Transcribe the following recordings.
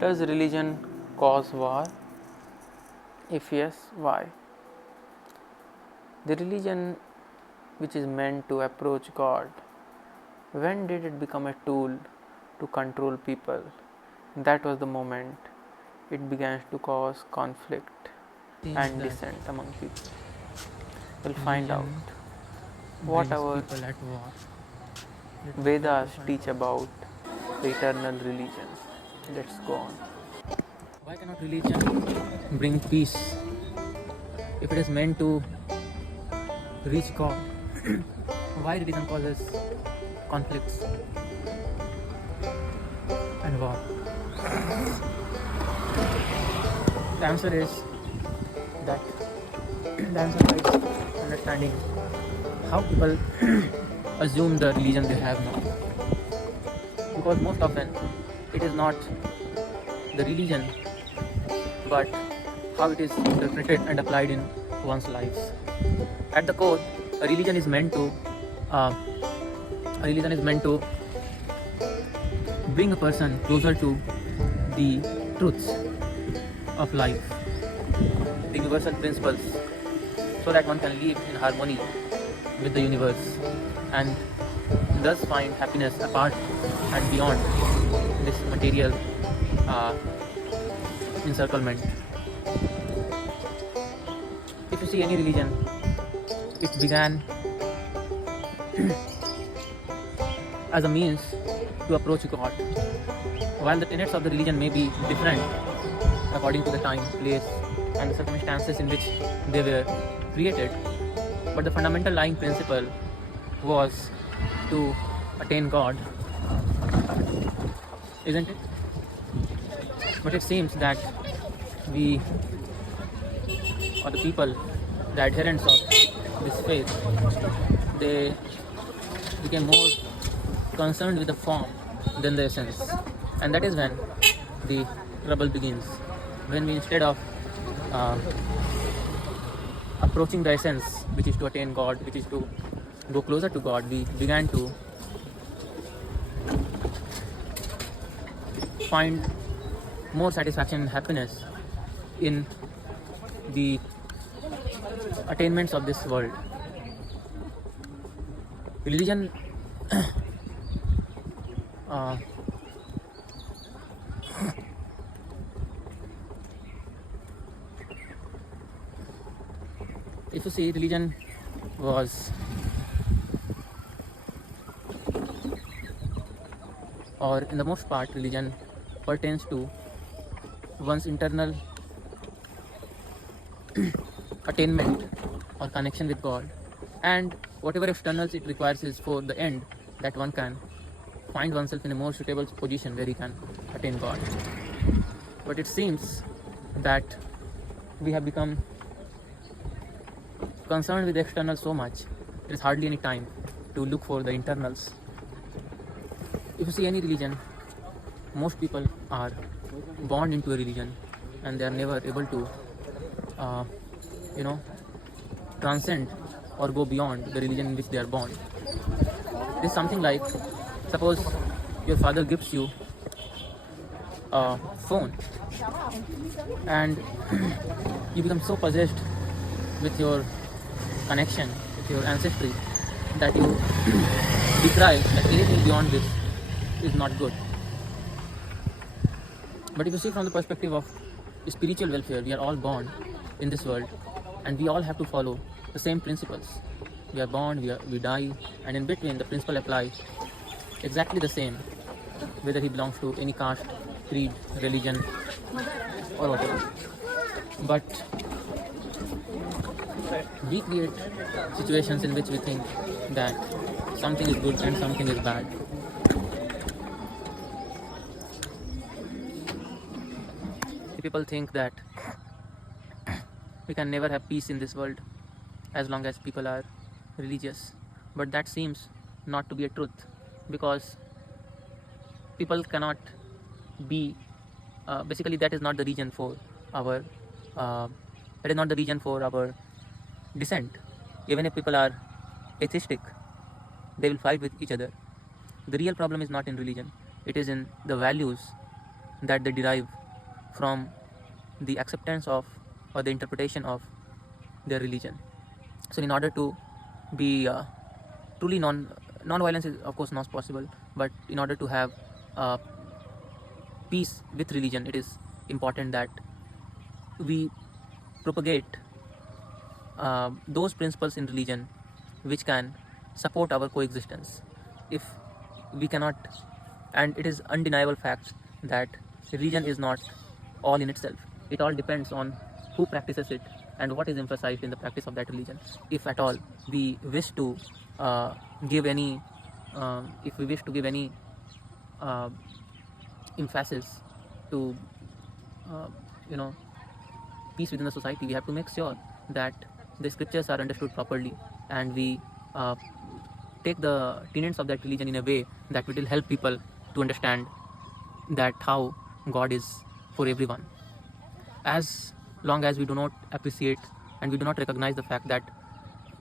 Does religion cause war? If yes, why? The religion which is meant to approach God, when did it become a tool to control people? That was the moment it began to cause conflict and dissent among people. We'll find out what our Vedas teach about the eternal religion. Let's go on. Why cannot religion bring peace if it is meant to reach God? Why religion causes conflicts and war? The answer is that the answer lies in understanding how people assume the religion they have now. Because most often it is not the religion but how it is interpreted and applied in one's lives. At the core, a religion is meant to bring a person closer to the truths of life, the universal principles, so that one can live in harmony with the universe and thus find happiness apart and beyond this material encirclement. If you see any religion, it began as a means to approach God. While the tenets of the religion may be different according to the time, place, and the circumstances in which they were created, but the fundamental lying principle was to attain God, isn't it? But it seems that we, or the people, the adherents of this faith, they became more concerned with the form than the essence. And that is when the trouble begins. When we, instead of approaching the essence, which is to attain God, which is to go closer to God, we began to find more satisfaction and happiness in the attainments of this world. Religion if you see, religion was, or in the most part, religion pertains to one's internal attainment or connection with God, and whatever externals it requires is for the end that one can find oneself in a more suitable position where he can attain God. But it seems that we have become concerned with the external so much, there is hardly any time to look for the internals. If you see any religion, most people are born into a religion and they are never able to transcend or go beyond the religion in which they are born. It is something like, suppose your father gives you a phone and you become so possessed with your connection, with your ancestry, that you decry that anything beyond this is not good. But if you see from the perspective of spiritual welfare, we are all born in this world and we all have to follow the same principles. We are born, we die, and in between the principle applies exactly the same, whether he belongs to any caste, creed, religion, or whatever. But we create situations in which we think that something is good and something is bad. People think that we can never have peace in this world as long as people are religious, but that seems not to be a truth, because people cannot be basically that is not the reason for our dissent. Even if people are atheistic, they will fight with each other. The real problem is not in religion, it is in the values that they derive from the acceptance of or the interpretation of their religion. So in order to be truly non-violence is of course not possible, but in order to have uh, peace with religion, it is important that we propagate those principles in religion which can support our coexistence. If we cannot, and it is undeniable fact that religion is not all in itself. It all depends on who practices it and what is emphasized in the practice of that religion. If at all we wish to give any, if we wish to give any uh, emphasis to, uh, you know, peace within the society, we have to make sure that the scriptures are understood properly, and we take the tenets of that religion in a way that will help people to understand that how God is for everyone. As long as we do not appreciate and we do not recognize the fact that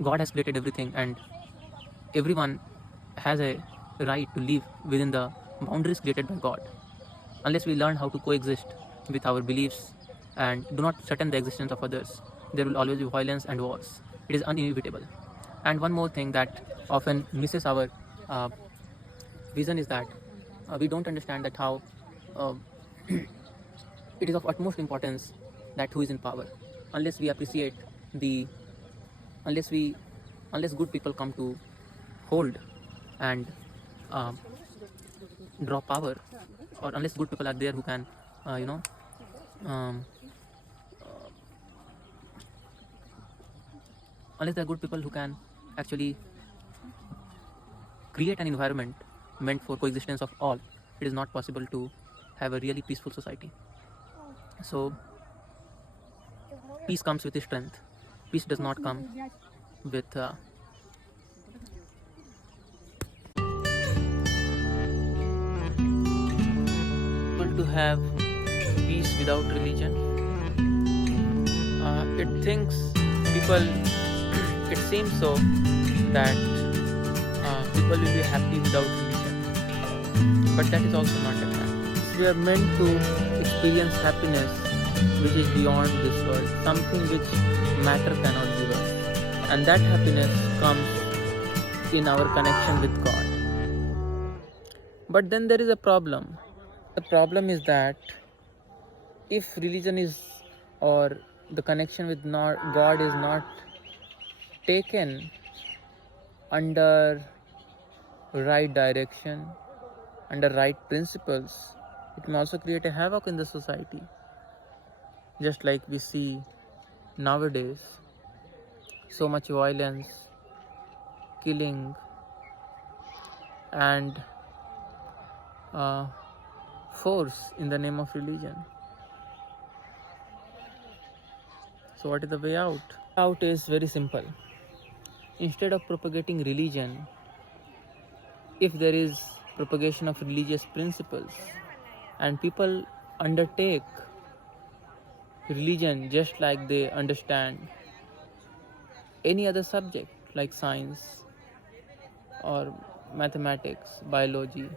God has created everything and everyone has a right to live within the boundaries created by God, unless we learn how to coexist with our beliefs and do not threaten the existence of others, there will always be violence and wars. It is inevitable. And one more thing that often misses our uh, vision is that we don't understand that how uh, it is of utmost importance that who is in power. Unless we appreciate the, unless we, unless good people come to hold and um, draw power, or unless good people are there who can, um, unless there are good people who can actually create an environment meant for coexistence of all, it is not possible to have a really peaceful society. So peace comes with strength. Peace does not come with To have peace without religion. It thinks people, it seems so that people will be happy without religion, but that is also not a fact. We are meant to experience happiness which is beyond this world, something which matter cannot give us, and that happiness comes in our connection with God. But then there is a problem. The problem is that if religion is, or the connection with God is not taken under right direction, under right principles, it can also create a havoc in the society. Just like we see nowadays, so much violence, killing, and force in the name of religion. So what is the way out? Out is very simple. Instead of propagating religion, if there is propagation of religious principles and people undertake religion just like they understand any other subject like science or mathematics, biology,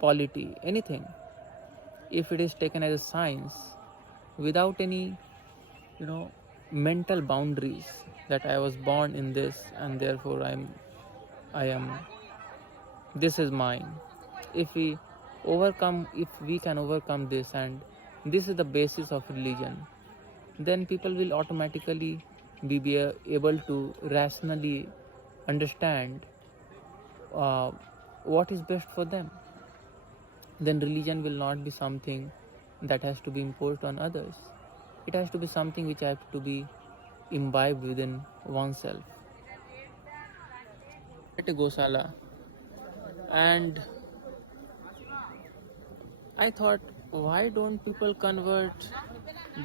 polity, anything, if it is taken as a science without any, mental boundaries that I was born in this and therefore I am, this is mine. If we can overcome this, and this is the basis of religion, then people will automatically be able to rationally understand what is best for them. Then religion will not be something that has to be imposed on others. It has to be something which has to be imbibed within oneself. At a Gosala, and I thought, why don't people convert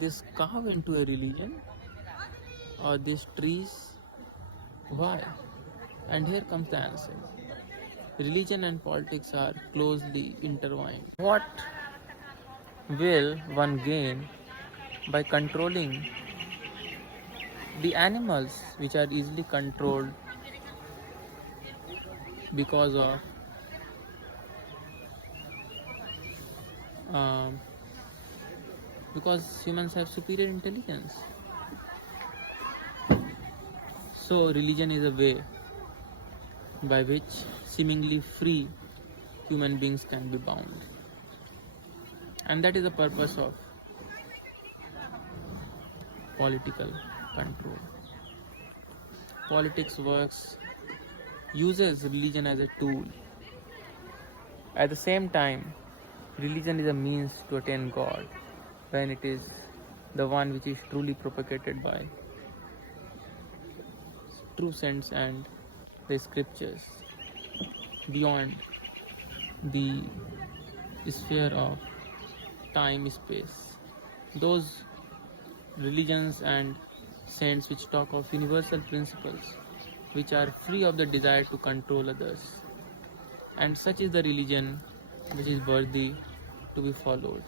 this cow into a religion, or these trees? Why? And here comes the answer. Religion and politics are closely intertwined. What will one gain by controlling the animals which are easily controlled because of um, because humans have superior intelligence. So, religion is a way by which seemingly free human beings can be bound. And that is the purpose of political control. Politics uses religion as a tool. At the same time, religion is a means to attain God when it is the one which is truly propagated by true sense and the scriptures beyond the sphere of time space. Those religions and saints which talk of universal principles which are free of the desire to control others, and such is the religion which is worthy to be followed.